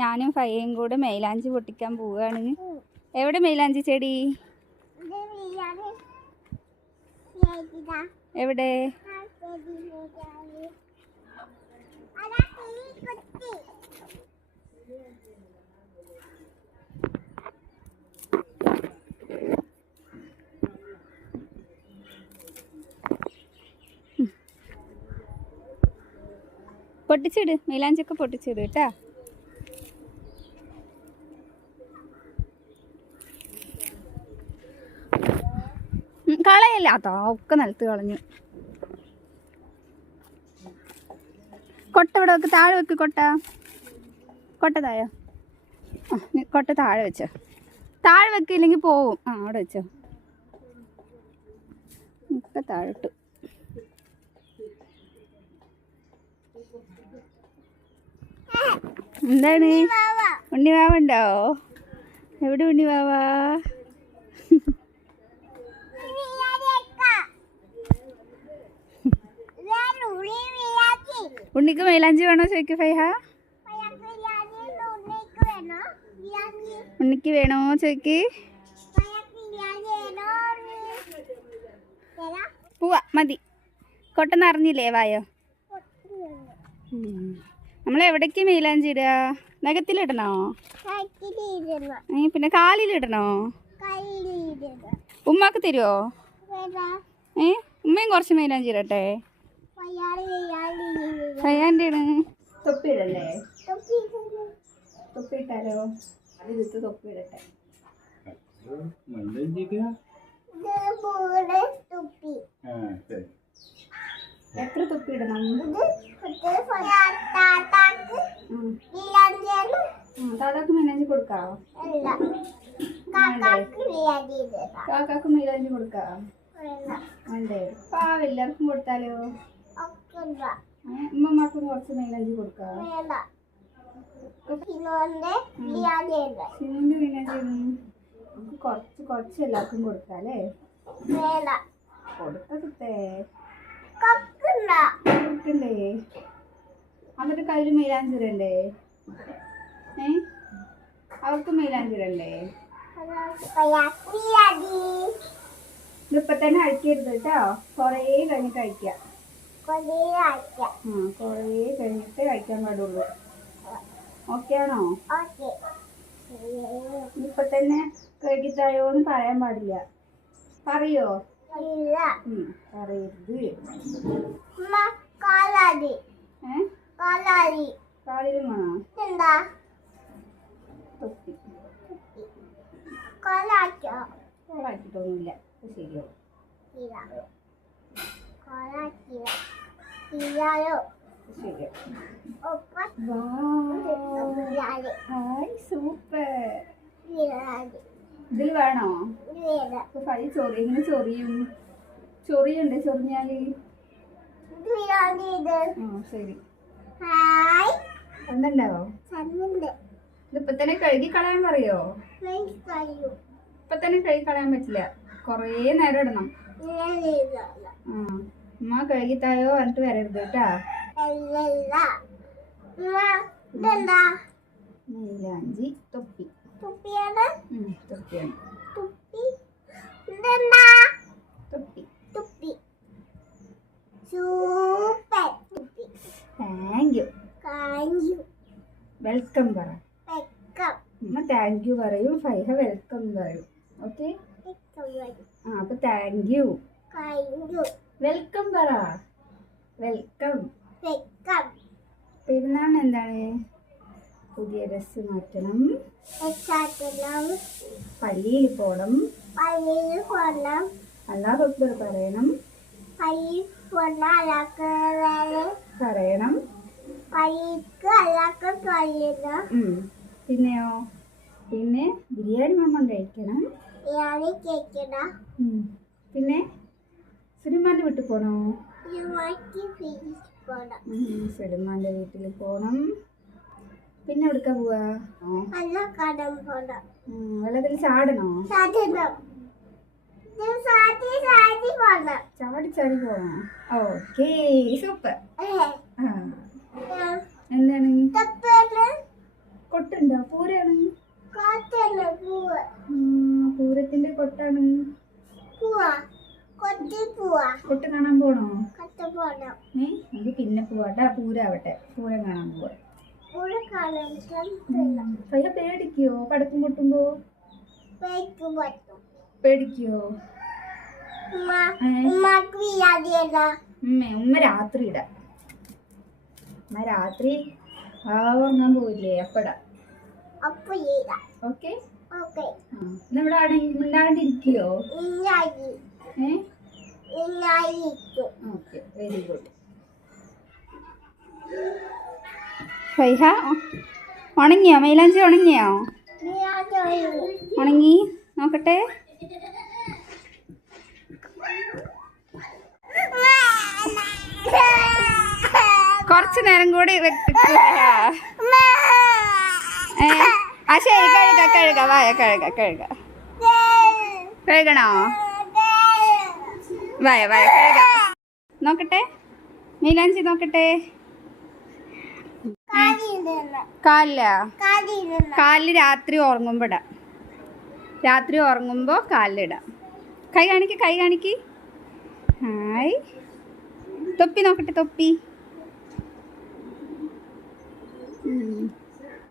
ഞാനും ഫയ്യയും കൂടെ മൈലാഞ്ചി പൊട്ടിക്കാൻ പോവുകയാണ്. എവിടെ മൈലാഞ്ചി ചെടി? എവിടെ? പൊട്ടിച്ചിട്. മൈലാഞ്ചൊക്കെ പൊട്ടിച്ചിട് കേട്ടാ. കളയല്ല അതാ ഒക്കെ നിലത്ത് കളഞ്ഞു. കൊട്ട ഇവിടെ വെക്ക് താഴെ വെക്ക് കൊട്ട. കൊട്ട തായോ കൊട്ട താഴെ വെച്ചോ. താഴെ വെക്കില്ലെങ്കിൽ പോവും. ആ അവിടെ വെച്ചോ. ഒക്കെ താഴെട്ടു. എന്താണ്? ഉണ്ണിവാവ ഉണ്ണിവാവുണ്ടോ എവിടെ ഉണ്ണിവാവാ ഉണ്ണിക്ക് മൈലാഞ്ചി വേണോ ചോദിക്കു ഫൈഹ? ഉണ്ണിക്ക് വേണോ ചോദിക്ക്? പോവാ മതി. കൊട്ട നിറഞ്ഞില്ലേ വായോ? നമ്മൾ എവിടേക്ക് മൈലാഞ്ചി ഇടുക നഖത്തിലിടണോ പിന്നെ കാലിലിടണോ ഉമ്മാക്ക് തരുമോ ഏ ഉമ്മയും കുറച്ച് മൈലാഞ്ചി ഇടട്ടെ. ഫയാന്റെ ആണ് തൊപ്പി ഇടല്ലേ തൊപ്പി ഇട്ടാലോ അത് വിത്ത് തൊപ്പി. ഇടട്ടെ മല്ലഞ്ചിക്ക ആ ശരി. എത്ര തൊപ്പി ഇടണം താത്താക്ക് മൈലാഞ്ചി കൊടുക്കാവോ കാക്കാക്ക് മൈലാഞ്ചി കൊടുക്കാം? വേണ്ടേ? പാവ എല്ലാവർക്കും കൊടുത്താലോ? ഉമ്മമാക്കും കുറച്ച് മൈലേജ് കൊടുക്കാം മൈലാഞ്ചി നമുക്ക് കുറച്ച് കുറച്ച് എല്ലാവർക്കും കൊടുക്കാല്ലേ കൊടുക്കത്തേ കൊടുക്കണ്ടേ? അവരുടെ കയ്യിൽ മൈലാഞ്ചി ഇടണ്ടേ? ഏ? അവർക്ക് മൈലാഞ്ചി ഇടണ്ടേ? ഇതിപ്പോ തന്നെ അഴിക്കരുത് കേട്ടോ. കൊറേ കഴിഞ്ഞിട്ട് അഴിക്കാം കൊറേ കഴിഞ്ഞിട്ട് കഴിക്കാൻ പാടുള്ളൂ. ഓക്കെ ആണോ? ഇപ്പൊ തന്നെ കഴുകിത്തായോന്ന് പറയാൻ പാടില്ല. പറയോ? പറയരുത്. കാലാടി. ഏ? കാലാടി. കാലിലും വേണോ? എന്താ? തൊപ്പി. കാലാക്കോ കോളാക്കിട്ടൊന്നുമില്ല അത് ശരിയാവും. സൂപ്പർ ഇതിൽ വേണോ? ചൊറി ഇങ്ങനെ ചൊറിയും. ചൊറിയുണ്ട് ചൊറിഞ്ഞാൽ? ശരി. ഹായ് എന്തുണ്ടാവോ സന്നുണ്ട് ഇതിപ്പോ തന്നെ കഴുകി കളയാൻ പറയോ? ഇപ്പൊ തന്നെ കഴുകി കളയാൻ പറ്റില്ല. കൊറേ നേരം ഇടണം. ആ. ഉമ്മ കഴുകിത്തായോ എന്നിട്ട് വരരുത് കേട്ടാ. തൊപ്പി. തുപ്പിയാണ്? ഉം, തൊപ്പിയാണ്. തുപ്പി? തൊപ്പി തൊപ്പി. തുപ്പി. സൂപ്പർ. തൊപ്പി. താങ്ക് യു കാഞ്ഞു വെൽക്കം പറ. വെൽക്കം. ഉമ്മ താങ്ക് യു പറയും. ഫൈഹ വെൽക്കം പറയും. ഓക്കെ ആ അപ്പൊ താങ്ക് യു കഴിഞ്ഞു വെൽക്കം പറ വെൽക്കം വെൽക്കം പെരുന്നാളിന് എന്താണ്? പുതിയ ഡ്രസ്സ് മാറ്റണം. പള്ളിയിൽ പോകണം പള്ളിയിൽ പോകണം അല്ലാതെ ഒത്തിരി പറയണം. പള്ളിയിൽ പറയണം. പള്ളിക്ക് അല്ലാക്ക കഴിയണം പിന്നെയോ? പിന്നെ ബിരിയാണി മമ്മ കഴിക്കണം. ബിരിയാണി കഴിക്കണം. പിന്നെ? സുലിമാന്റെ വീട്ടിൽ പോണോ? സുലിമാന്റെ വീട്ടിൽ പോണം. പിന്നെ എവിടുക്ക പോവാ? വെള്ളത്തിൽ ചാടണോ? ചാടി ചാടി പോണോ. Okay super. എന്താണ്? കൊട്ടുണ്ടോ? പൂരാണ്. പൂരത്തിന്റെ കൊട്ടാണ്. പൂവാ. കൊട്ട് കാണാൻ പോണോ? ഏ? നമുക്ക് പിന്നെ പോവാട്ടാ. പൂരാവട്ടെ പൂരം കാണാൻ പോവാ. പയ്യ പേടിക്കോ? പടക്കം പൊട്ടുമ്പോ? പേടിക്കോ ഉമ്മ ഉമ്മ ഇട. ഉമ്മ രാത്രി ആ ഉറങ്ങാൻ പോവില്ലേ? അപ്പടാ. ഓക്കെ? ഇവിടെ ആണെങ്കിൽ മിണ്ടാണ്ടിരിക്കോ ഏ? ഓക്കെ വെരി ഗുഡ് ഫൈഹ ഉണങ്ങിയോ? മൈലാഞ്ചി ഉണങ്ങിയോ? ഉണങ്ങി? നോക്കട്ടെ. കുറച്ച് നേരം കൂടി ആ ശരി കഴുക കഴുക വായ കഴുക കഴുക. കഴുകണോ? വായ വായ നോക്കട്ടെ? നീലാഞ്ചി നോക്കട്ടെ? കാലില കാലിൽ രാത്രി ഉറങ്ങുമ്പോൾ ഇടാം. രാത്രി ഉറങ്ങുമ്പോൾ കാലിലിടാം കൈ കാണിക്ക് കൈ കാണിക്ക്. ഹായ്. തൊപ്പി നോക്കട്ടെ തൊപ്പി.